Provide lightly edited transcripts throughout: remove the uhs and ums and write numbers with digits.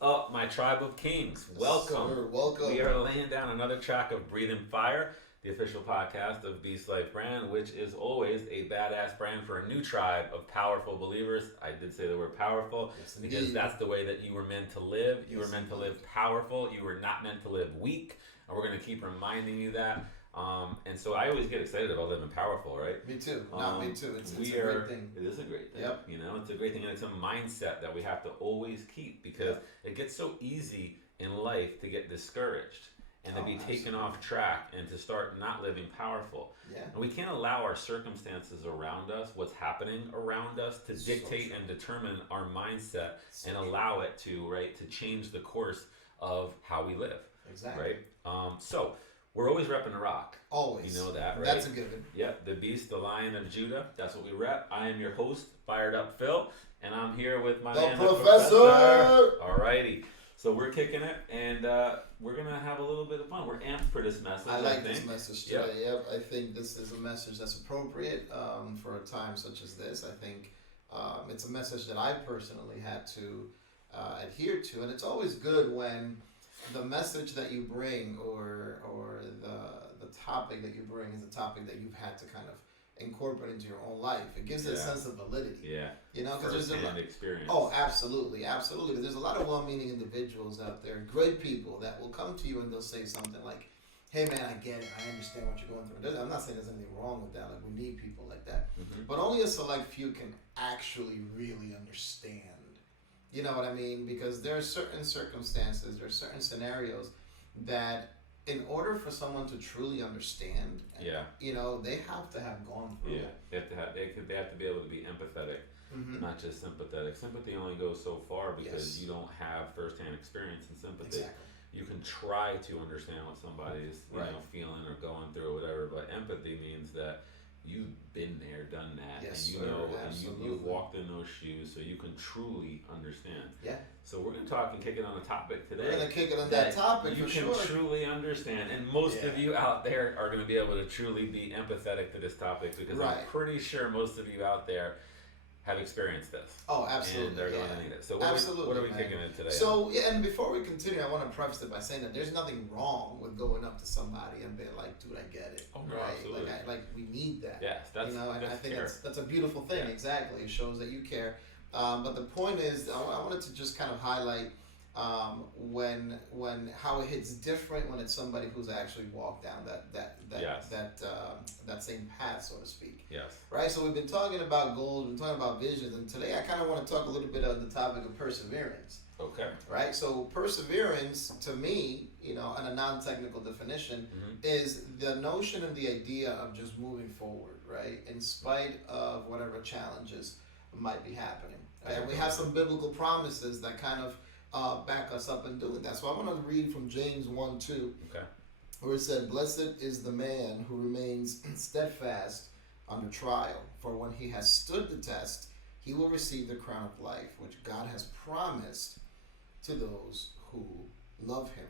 up, my tribe of kings? Welcome. Sir, welcome. We are laying down another track of Breathing Fire, the official podcast of Beast Life Brand, which is always a badass brand for a new tribe of powerful believers. I did say the word powerful because that's the way that you were meant to live. You were meant to live powerful. You were not meant to live weak. And we're going to keep reminding you that. And so I always get excited about living powerful, right? Me too. Me too. It's a great thing. It is a great thing. Yep. You know, it's a great thing, and it's a mindset that we have to always keep because it gets so easy in life to get discouraged and to be taken off track and to start not living powerful. Yeah. And we can't allow our circumstances around us, what's happening around us, to dictate and determine our mindset and allow it to change the course of how we live. Exactly. Right. So we're always repping the rock. Always. You know that, right? That's a given. Yep, the beast, the lion of Judah. That's what we rep. I am your host, Fired Up Phil, and I'm here with my man, the professor. Alrighty. So we're kicking it, and we're going to have a little bit of fun. We're amped for this message. I like this message today. Yep. I think this is a message that's appropriate for a time such as this. I think it's a message that I personally had to adhere to, and it's always good when the message that you bring or the topic that you bring is a topic that you've had to kind of incorporate into your own life. It gives it a sense of validity. Yeah. You know, because there's a experience. Oh, absolutely. Because there's a lot of well-meaning individuals out there, great people that will come to you and they'll say something like, "Hey man, I get it. I understand what you're going through." I'm not saying there's anything wrong with that. Like, we need people like that. Mm-hmm. But only a select few can actually really understand. You know what I mean? Because there are certain circumstances, there are certain scenarios that in order for someone to truly understand, you know, they have to have gone through it. They have to be able to be empathetic, not just sympathetic. Sympathy only goes so far because you don't have firsthand experience in sympathy. Exactly. You can try to understand what somebody's feeling or going through or whatever, but empathy means that you've been there, done that, and you know, and you've walked in those shoes, so you can truly understand. Yeah. So we're going to talk and kick it on a topic today. We're going to kick it on that topic for sure. You can truly understand, and most of you out there are going to be able to truly be empathetic to this topic because I'm pretty sure most of you out there have experienced this. Oh, absolutely. And they're going to need it. So what are we kicking in today? So, and before we continue, I want to preface it by saying that there's nothing wrong with going up to somebody and being like, "Dude, I get it." Oh, no, absolutely. Like we need that. Yes, that's, you know, and that's I think care. that's a beautiful thing. Yeah. Exactly. It shows that you care. But the point is, I wanted to just kind of highlight when how it hits different when it's somebody who's actually walked down that same path, so to speak. Yes. Right. So we've been talking about goals, we've been talking about visions, and today I kind of want to talk a little bit of the topic of perseverance. Okay. Right. So perseverance, to me, you know, in a non-technical definition, is the notion and the idea of just moving forward, right, in spite of whatever challenges might be happening. Right? And we have some biblical promises that kind of back us up in doing that. So I want to read from James 1:2, where it said, "Blessed is the man who remains steadfast under trial, for when he has stood the test, he will receive the crown of life, which God has promised to those who love him."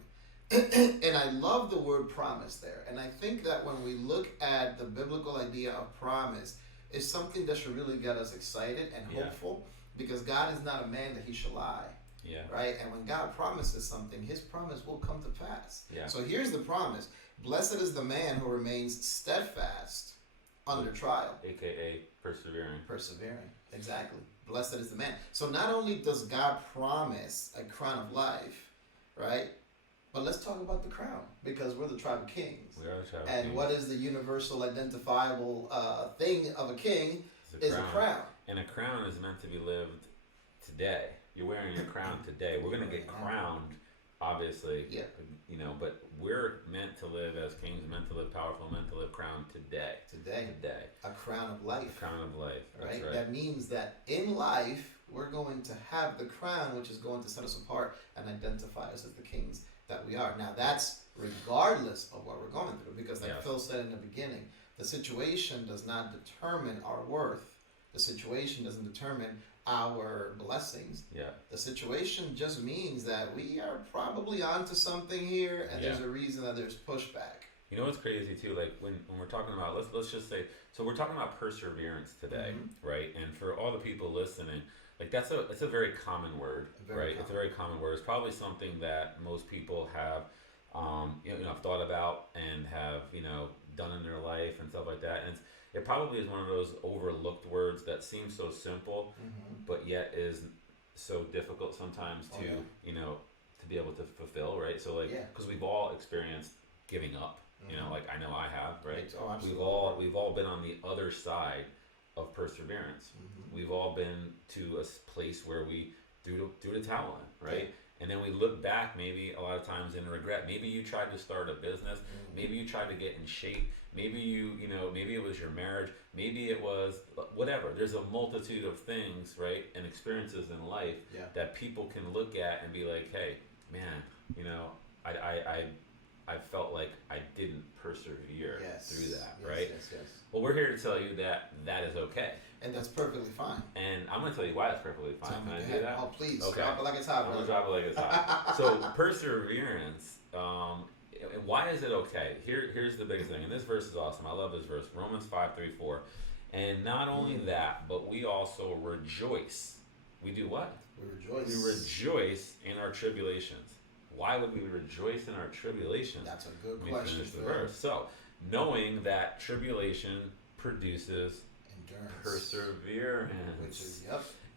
And I love the word promise there. And I think that when we look at the biblical idea of promise, it's something that should really get us excited and hopeful, because God is not a man that he shall lie. Yeah. Right? And when God promises something, his promise will come to pass. Yeah. So here's the promise. Blessed is the man who remains steadfast under trial. AKA persevering. Persevering. Exactly. Blessed is the man. So not only does God promise a crown of life, right? But let's talk about the crown, because we're the tribe of kings. We are the tribe of kings. And what is the universal identifiable thing of a king is a crown. And a crown is meant to be lived today. You're wearing your crown today. We're going to get crowned, obviously, you know, but we're meant to live as kings, meant to live powerful, meant to live crowned today. Today. A crown of life. A crown of life. That's right? Right. That means that in life, we're going to have the crown, which is going to set us apart and identify us as the kings that we are. Now, that's regardless of what we're going through, because like Phil said in the beginning, the situation does not determine our worth. The situation doesn't determine our blessings. Yeah. The situation just means that we are probably onto something here, and there's a reason that there's pushback. You know what's crazy too? Like when we're talking about, let's just say, so we're talking about perseverance today, right? And for all the people listening, like it's a very common word, Very right? common. It's a very common word. It's probably something that most people have, have thought about and have, done in their life and stuff like that. And it probably is one of those overlooked words that seems so simple, but yet is so difficult sometimes to, to be able to fulfill, right? So like, Yeah. because we've all experienced giving up, like I know I have, right? Oh, absolutely. We've all been on the other side of perseverance. We've all been to a place where we threw the towel in, right? And then we look back maybe a lot of times in regret. Maybe you tried to start a business. Maybe you tried to get in shape. Maybe maybe it was your marriage. Maybe it was whatever. There's a multitude of things, right? And experiences in life that people can look at and be like, hey, man, I felt like I didn't persevere through that, right? Yes. Well, we're here to tell you that that is okay. And that's perfectly fine. And I'm going to tell you why it's perfectly fine. Can I do that? Oh, please. Okay. Drop it like it's hot, I'm brother. going to drop it like it's hot. So, perseverance, and why is it okay? Here's the biggest thing. And this verse is awesome. I love this verse. Romans 5:3-4. And not only that, but we also rejoice. We do what? We rejoice. We rejoice in our tribulations. Why would we rejoice in our tribulations? That's a good Let me question. finish the verse. So, knowing that tribulation produces Endurance. Perseverance. Which is,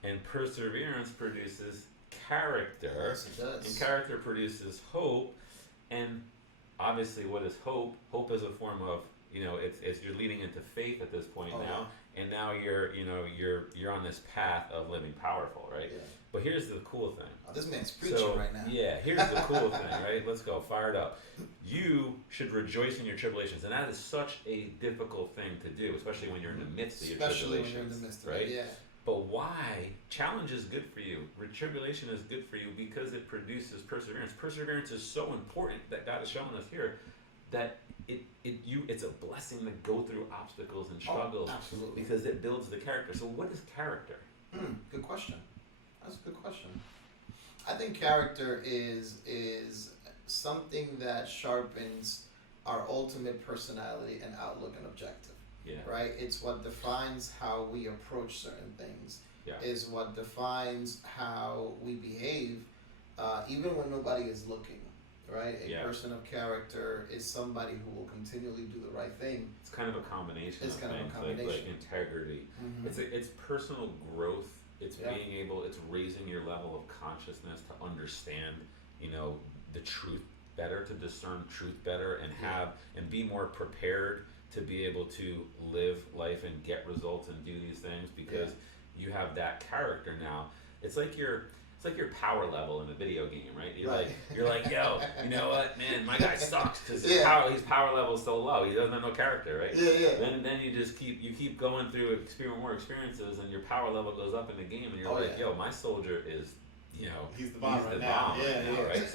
And perseverance produces character. Yes, it does. And character produces hope. And obviously, what is hope? Hope is a form of, it's you're leading into faith at this point now. And now you're on this path of living powerful, right? Yeah. But here's the cool thing. Oh, this man's preaching right now. Yeah, here's the cool thing, right? Let's go, fire it up. You should rejoice in your tribulations, and that is such a difficult thing to do, especially when you're in the midst of your tribulations, when you're in the midst of right? it, yeah. But why? Challenge is good for you. Tribulation is good for you because it produces perseverance. Perseverance is so important that God is showing us here that it's a blessing to go through obstacles and struggles because it builds the character. So what is character? Good question. That's a good question. I think character is something that sharpens our ultimate personality and outlook and objective. Yeah. Right? It's what defines how we approach certain things. Yeah. Is what defines how we behave, even when nobody is looking. Right? A person of character is somebody who will continually do the right thing. It's kind of a combination of kind things, of a combination. like integrity. It's personal growth. It's it's raising your level of consciousness to understand, the truth better, to discern truth better, and and be more prepared to be able to live life and get results and do these things because you have that character now. It's like your power level in a video game, right? You're like, yo, you know what, man, my guy sucks because his power level is so low. He doesn't have no character, right? Then you just keep going through more experiences, and your power level goes up in the game, and you're yo, my soldier is, he's the bomb right now, right?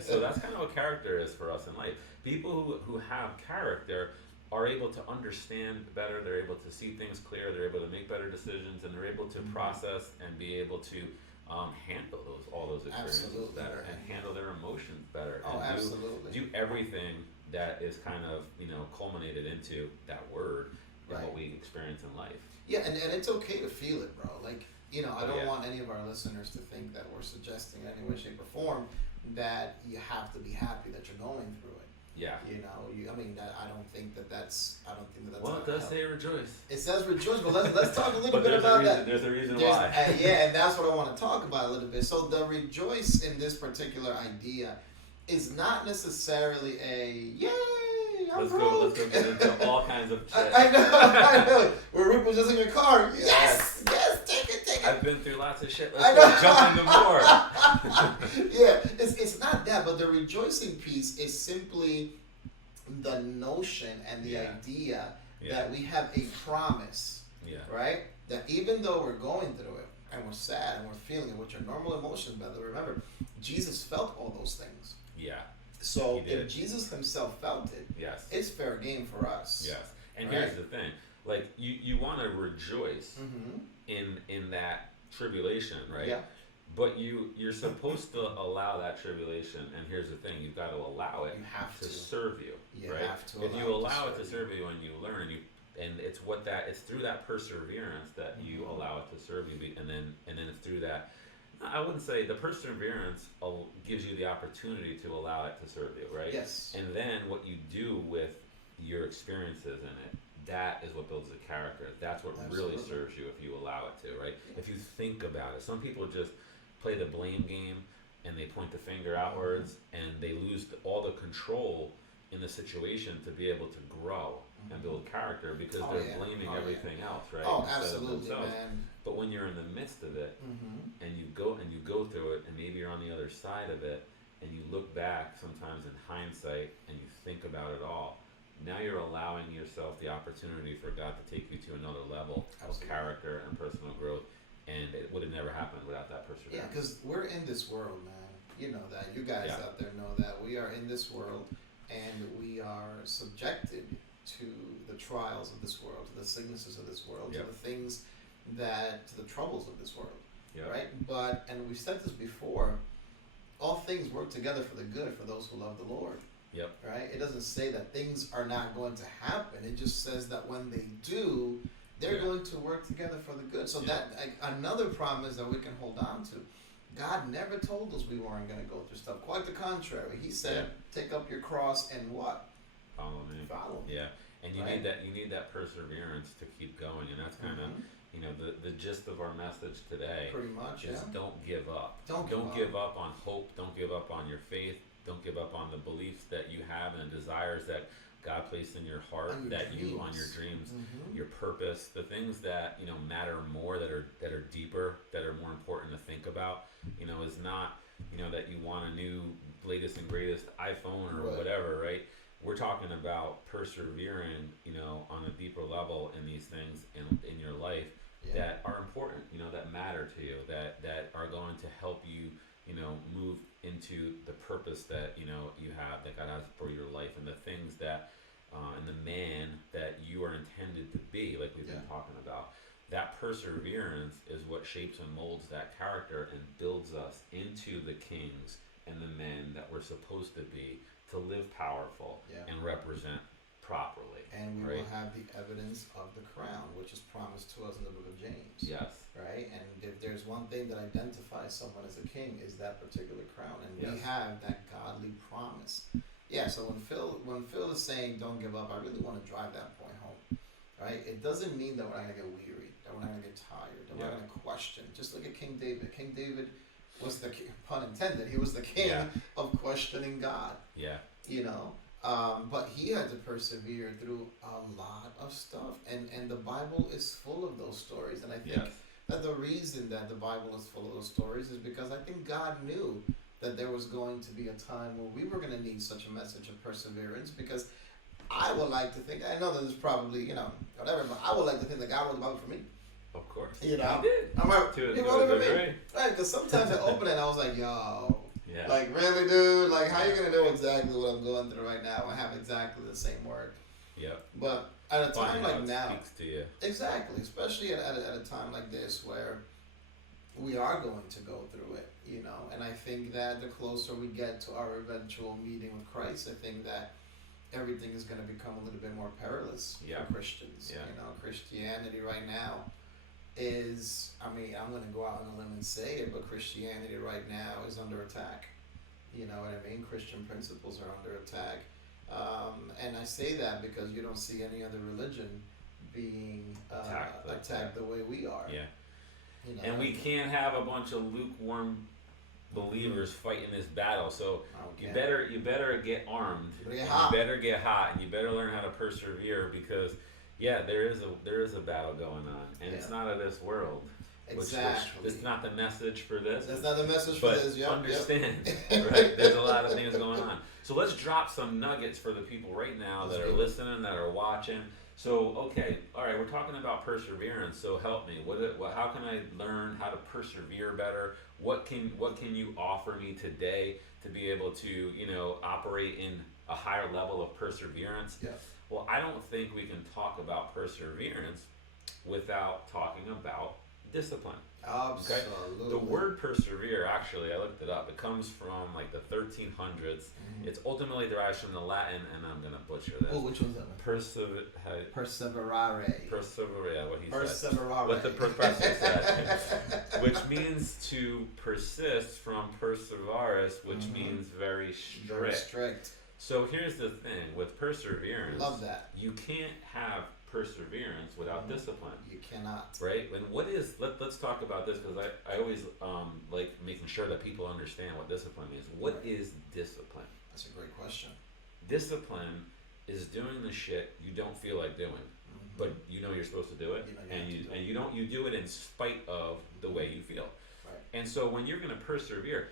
So that's kind of what character is for us in life. People who have character are able to understand better. They're able to see things clear. They're able to make better decisions, and they're able to process and be able to handle all those experiences better and handle their emotions better. And do everything that is kind of culminated into that word and what we experience in life. Yeah, and it's okay to feel it, bro. Like I don't want any of our listeners to think that we're suggesting in any way, shape, or form that you have to be happy that you're going through it. Yeah. I don't think that's. Well, it does say rejoice. It says rejoice, but let's talk a little bit about that. There's a reason why. And that's what I want to talk about a little bit. So the rejoice in this particular idea is not necessarily a yay. Let's go get into all kinds of shit. I know. We're repossessing your car. Yes, take it. I've been through lots of shit. Let's go jump into more. It's not that, but the rejoicing piece is simply the notion and the idea that we have a promise, right? That even though we're going through it and we're sad and we're feeling it, which are normal emotions, but remember, Jesus felt all those things. Yeah. So if Jesus himself felt it, it's fair game for us. Yes. And here's the thing. Like you want to rejoice in that tribulation, right? Yeah. But you're supposed to allow that tribulation, and here's the thing, you've got to allow it to serve you. You right? have to if you allow it to serve you and you learn, and it's through that perseverance that you allow it to serve you, and then it's through that. I wouldn't say the perseverance gives you the opportunity to allow it to serve you, right? Yes. And then what you do with your experiences in it, that is what builds the character. That's what really serves you if you allow it to, right? If you think about it. Some people just play the blame game and they point the finger outwards and they lose all the control in the situation to be able to grow and build character because they're blaming everything else, right? Oh, Instead absolutely, of themselves. man. But when you're in the midst of it and you go through it, and maybe you're on the other side of it, and you look back sometimes in hindsight and you think about it all, now you're allowing yourself the opportunity for God to take you to another level of character and personal growth, and it would have never happened without that perseverance. Yeah, because we're in this world, man. You know that. You guys out there know that. We are in this world, and we are subjected to the trials of this world, to the sicknesses of this world, to the things to the troubles of this world, right? But, and we've said this before, all things work together for the good for those who love the Lord. Yep. Right? It doesn't say that things are not going to happen. It just says that when they do, they're going to work together for the good. So that another promise that we can hold on to. God never told us we weren't going to go through stuff. Quite the contrary. He said, "Take up your cross and what? Follow me." Follow me. Yeah, and you need that. You need that perseverance to keep going, and that's kind of the gist of our message today. Pretty much. Is don't give up. Don't give up on hope. Don't give up on your faith. Don't give up on the beliefs that you have and the desires that God placed in your heart, on your dreams, your purpose, the things that matter more, that are deeper, that are more important to think about. Is not that you want a new latest and greatest iPhone or whatever, right? We're talking about persevering, on a deeper level in these things in your life that are important, that matter to you, that are going to help you, move into the purpose that you have, that God has for your life, and the things that and the man that you are intended to be, like we've been talking about. That perseverance is what shapes and molds that character and builds us into the kings and the men that we're supposed to be, to live powerful and represent properly. And we will have the evidence of the crown, which is promised to us in the book of James. Yes. Right? And if there's one thing that identifies someone as a king, is that particular crown. And we have that godly promise. Yeah, so when Phil is saying don't give up, I really want to drive that point home. Right? It doesn't mean that we're not going to get weary, that we're not going to get tired, that we're not going to question. Just look at King David. King David was the king, pun intended, he was the king of questioning God. Yeah. But he had to persevere through a lot of stuff. And the Bible is full of those stories. And I think that the reason that the Bible is full of those stories is because I think God knew that there was going to be a time where we were going to need such a message of perseverance, because I would like to think, I know that it's probably, whatever, but I would like to think that God wrote the Bible for me. Of course. He did. I'm right. He wrote it for me. Right, because sometimes I open it and I was like, yo, like, really, dude? Like, how are you going to know exactly what I'm going through right now? I have exactly the same word. Yep. But at a time like now, speaks to you. Exactly, especially at a time like this where we are going to go through it, and I think that the closer we get to our eventual meeting with Christ, I think that everything is going to become a little bit more perilous for Christians. Christianity right now is, I'm going to go out on a limb and say it, but Christianity right now is under attack. You know what I mean? Christian principles are under attack. And I say that because you don't see any other religion being attacked the way we are. Yeah. And we can't have a bunch of lukewarm believers fighting this battle. So you better get armed. You better get hot, and you better learn how to persevere, because there is a battle going on, and it's not of this world. Exactly. It's not the message for this. That's not the message for this. Yep. Understand, right? There's a lot of things going on. So let's drop some nuggets for the people right now that are listening, that are watching. So, all right, we're talking about perseverance. So help me. How can I learn how to persevere better? What can you offer me today to be able to, operate in a higher level of perseverance? Yeah. Well, I don't think we can talk about perseverance without talking about discipline. Absolutely. The word persevere, actually, I looked it up. It comes from like the 1300s. It's ultimately derived from the Latin, and I'm gonna butcher this. Oh, which one's that one? Perseverare. Perseverare. What he Perseverare. said. What the professor said. Which means to persist from perseverus, which means very strict. Very strict. So here's the thing with perseverance. Love that. You can't have perseverance without discipline. You cannot. Right? And what is, let's talk about this, because I always like making sure that people understand what discipline means. What is discipline? That's a great question. Discipline is doing the shit you don't feel like doing, but you know you're supposed to do it, you do it in spite of the way you feel. Right. And so when you're going to persevere,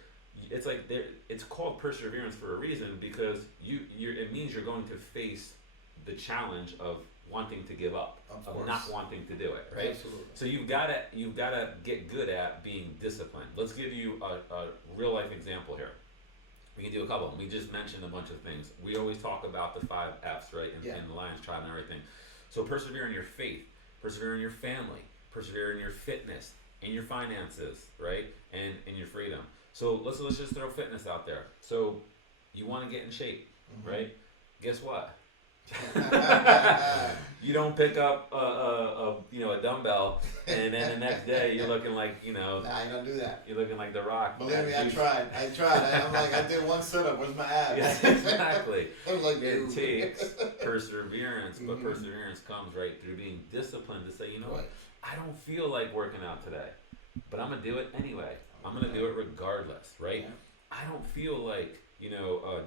it's like it's called perseverance for a reason, because it means you're going to face the challenge of wanting to give up, of not wanting to do it, right? Absolutely. So you've gotta get good at being disciplined. Let's give you a real life example here. We can do a couple. We just mentioned a bunch of things. We always talk about the 5 F's, right? In the Lions Tribe and everything. So persevere in your faith, persevere in your family, persevere in your fitness, in your finances, right? And in your freedom. So let's just throw fitness out there. So you want to get in shape, right? Guess what? You don't pick up a dumbbell and then the next day you're looking like Nah, I don't do that. You're looking like The Rock. Believe me, I tried. I'm like, I did one sit-up. Where's my abs? Yeah, exactly. I'm like, it takes perseverance, but perseverance comes right through being disciplined to say, you know what, I don't feel like working out today, but I'm gonna do it anyway. I'm gonna do it regardless, right? Yeah. I don't feel like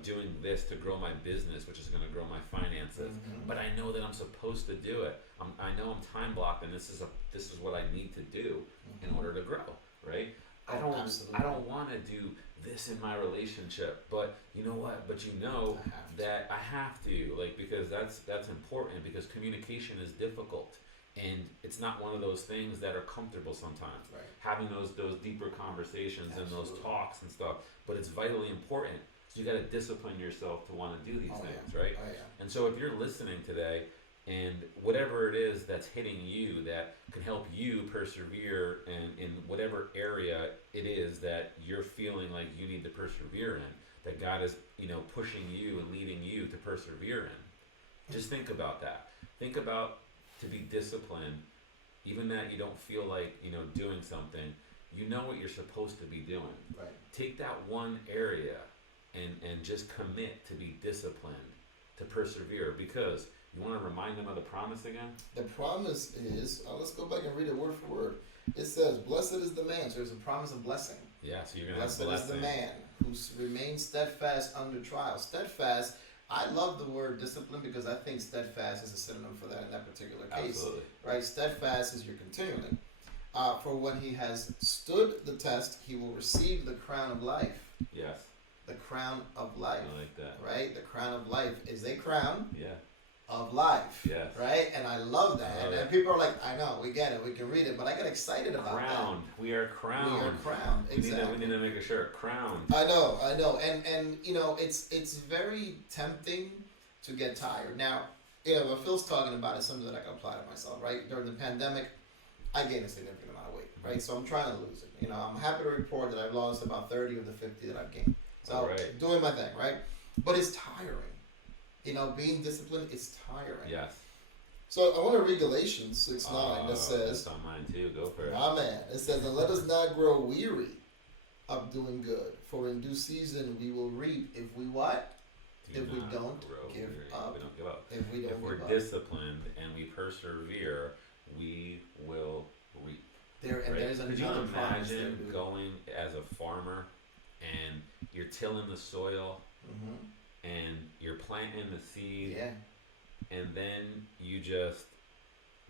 doing this to grow my business, which is going to grow my finances. But I know that I'm supposed to do it. I know I'm time blocked, and this is what I need to do in order to grow, right? I don't want to do this in my relationship, but you know what? But that I have to, like, because that's important, because communication is difficult. And it's not one of those things that are comfortable sometimes. Right. Having those deeper conversations and those talks and stuff, but it's vitally important. So you got to discipline yourself to want to do these things, right? Oh, yeah. And so if you're listening today, and whatever it is that's hitting you that can help you persevere in whatever area it is that you're feeling like you need to persevere in, that God is pushing you and leading you to persevere in, just think about that. Think about, to be disciplined, even that you don't feel like doing something, you know what you're supposed to be doing. Right. Take that one area and just commit to be disciplined, to persevere, because you want to remind them of the promise again. The promise is, let's go back and read it word for word. It says, "Blessed is the man." So there's a promise of blessing. Yeah. So you're gonna blessed have blessing. Is the man who remains steadfast under trial. Steadfast. I love the word discipline because I think steadfast is a synonym for that in that particular case. Absolutely. Right? Steadfast is you're continuing. For when he has stood the test, he will receive the crown of life. Yes. The crown of life. I like that. Right? The crown of life is a crown. Yeah. Of life. Yes. Right? And I love that. And people are like, I know, we get it, we can read it, but I get excited about crowned. that. We are crowned. We are crowned. Exactly. We need to make a shirt. Crowned. I know. And it's very tempting to get tired. Now, what Phil's talking about is something that I can apply to myself, right? During the pandemic, I gained a significant amount of weight, right? So I'm trying to lose it. I'm happy to report that I've lost about 30 of the 50 that I've gained. So doing my thing, right? But it's tiring. Being disciplined is tiring. Yes. So I want to read Galatians 6:9 that says, that's on mine too. Go for it. Amen. It says, "And let us not grow weary of doing good, for in due season we will reap if we what? If we don't give up. We don't give up. If we're disciplined and we persevere, we will reap. There's Could you another promise there, imagine going as a farmer and you're tilling the soil and you're planting the seed, and then you just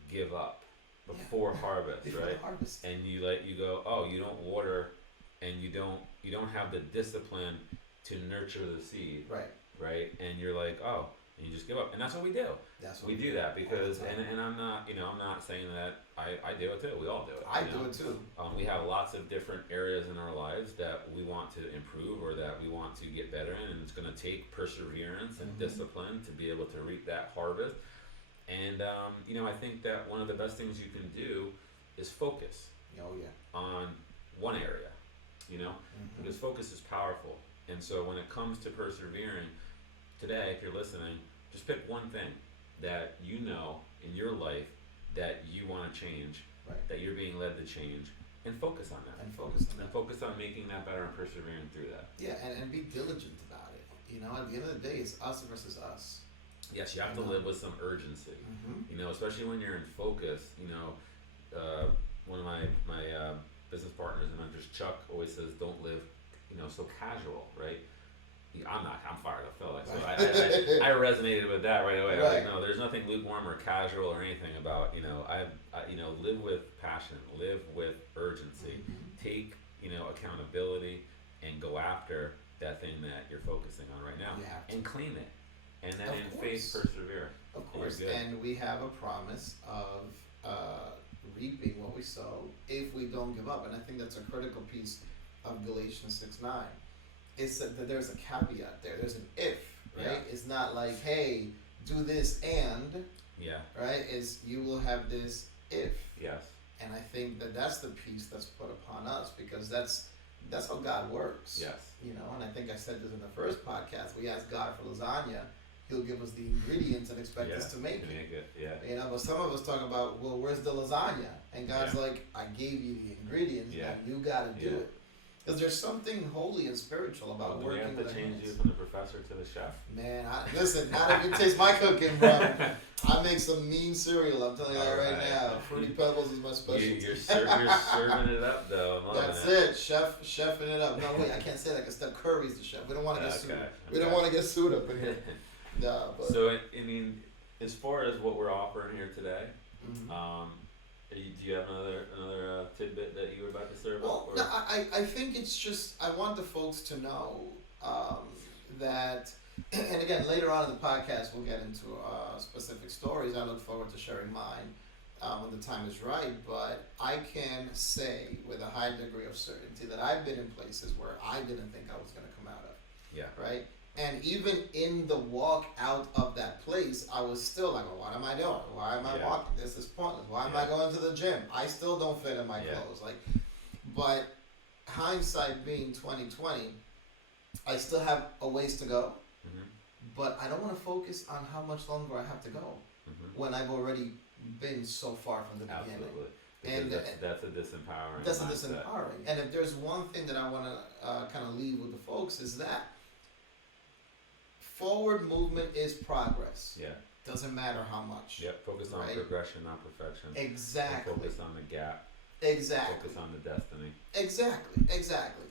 give up before harvest, right? Harvest. And you go, you don't water, and you don't have the discipline to nurture the seed, right? And you're like, and you just give up, and that's what we do. We do that because, and I'm not saying that I do it too. We all do it. I do it too. We have lots of different areas in our lives that we want to improve or that we want to get better in, and it's going to take perseverance and discipline to be able to reap that harvest. And I think that one of the best things you can do is focus. Oh yeah. on one area, you know, because focus is powerful. And so when it comes to persevering, today, if you're listening, just pick one thing that you know in your life that you want to change, Right. that you're being led to change, and focus on that. And focus on And that. focus on making that better and persevering through that. Yeah, and be diligent about it. You know, at the end of the day, it's us versus us. Yes, you have to live with some urgency. Mm-hmm. You know, especially when you're in focus. You know, one of my business partners and mentors, Chuck, always says, "Don't live, you know, so casual." Right? I'm not. I'm fired up, fella. So I resonated with that right away. I was like, no, there's nothing lukewarm or casual or anything about, you know, I you know, live with passion, live with urgency, take, you know, accountability, and go after that thing that you're focusing on right now, and claim it, and then in faith persevere. Of course, and we have a promise of reaping what we sow if we don't give up, and I think that's a critical piece of Galatians 6:9. It's that there's a caveat there. There's an if, right? Yeah. It's not like, hey, do this and, right? Is you will have this if. Yes. And I think that that's the piece that's put upon us, because that's how God works. Yes. You know, and I think I said this in the first podcast. We ask God for lasagna, He'll give us the ingredients and expect us to make it. Yeah. You know, but some of us talk about, well, where's the lasagna? And God's like, I gave you the ingredients, and you got to do it. Because there's something holy and spiritual about working with hands. Do we have to change you from the professor to the chef? Man, listen, not if you taste my cooking, bro. I make some mean cereal, I'm telling you that right now. Fruity Pebbles is my specialty. You're serving it up, though. I'm loving That's it, chefing it up. No, wait, I can't say that because Steph Curry's the chef. We don't want to get sued. We don't want to get sued up in here. Nah, but. So, I mean, as far as what we're offering here today, do you have another tidbit that you were about to serve up? No, I think it's just, I want the folks to know that, and again, later on in the podcast, we'll get into specific stories. I look forward to sharing mine when the time is right, but I can say with a high degree of certainty that I've been in places where I didn't think I was going to come out of. Yeah. Right? And even in the walk out of that place, I was still like, well, what am I doing? Why am I walking? This is pointless. Why am I going to the gym? I still don't fit in my clothes. Like, but hindsight being 2020, I still have a ways to go. But I don't want to focus on how much longer I have to go when I've already been so far from the beginning. And that's a disempowering. That's a disempowering. And if there's one thing that I want to kind of leave with the folks is that forward movement is progress. Yeah. Doesn't matter how much. Yeah. Focus on progression, not perfection. Exactly. And focus on the gap. Exactly. Focus on the destiny. Exactly.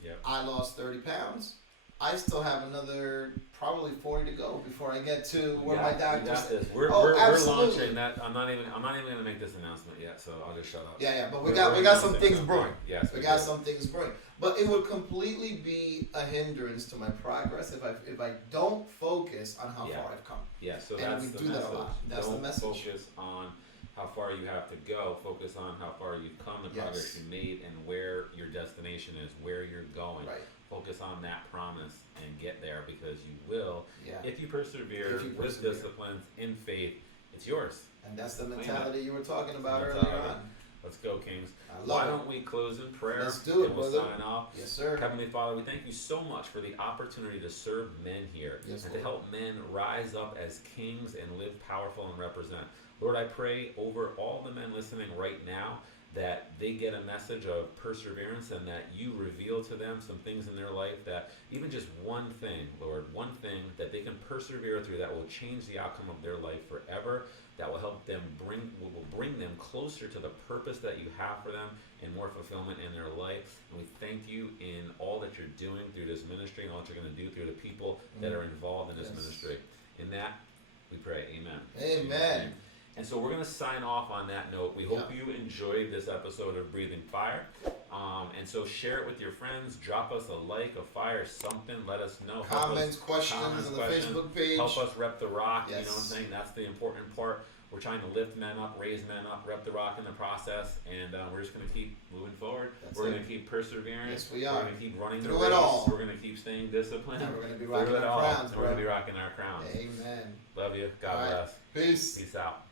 Yep. I lost 30 pounds. I still have another probably 40 to go before I get to where my doctor said. We're launching that. I'm not even gonna make this announcement yet, so I'll just shut up. Yeah, but we got some things brewing. Yes, we got some things brewing. But it would completely be a hindrance to my progress if I don't focus on how far I've come. Yeah, so and that's we the do message. That a lot. That's the message. Focus on how far you have to go. Focus on how far you've come, the progress you made, and where your destination is, where you're going. Right. Focus on that promise and get there, because you will. If you persevere with disciplines in faith, it's yours. And that's the mentality you were talking about earlier on. Let's go, Kings. Why don't we close in prayer? Let's do it, and we'll sign off. Yes, sir. Heavenly Father, we thank you so much for the opportunity to serve men here and to help men rise up as kings and live powerful and represent. Lord, I pray over all the men listening right now that they get a message of perseverance, and that you reveal to them some things in their life, that even just one thing, Lord, one thing that they can persevere through that will change the outcome of their life forever, that will help them will bring them closer to the purpose that you have for them and more fulfillment in their life. And we thank you in all that you're doing through this ministry and all that you're going to do through the people that are involved in this ministry. In that, we pray. Amen. Amen. And so we're going to sign off on that note. We hope you enjoyed this episode of Breathing Fire. And so share it with your friends. Drop us a like, a fire, something. Let us know. Questions on the Facebook page. Help us rep the rock. You know what I'm saying? That's the important part. We're trying to lift men up, raise men up, rep the rock in the process. And we're just going to keep moving forward. We're going to keep persevering. Yes, we are. We're going to keep running through the race. It all. We're going to keep staying disciplined. And we're going to be rocking our crowns. We're going to be rocking our crowns. Amen. Love you. God bless. Peace. Peace out.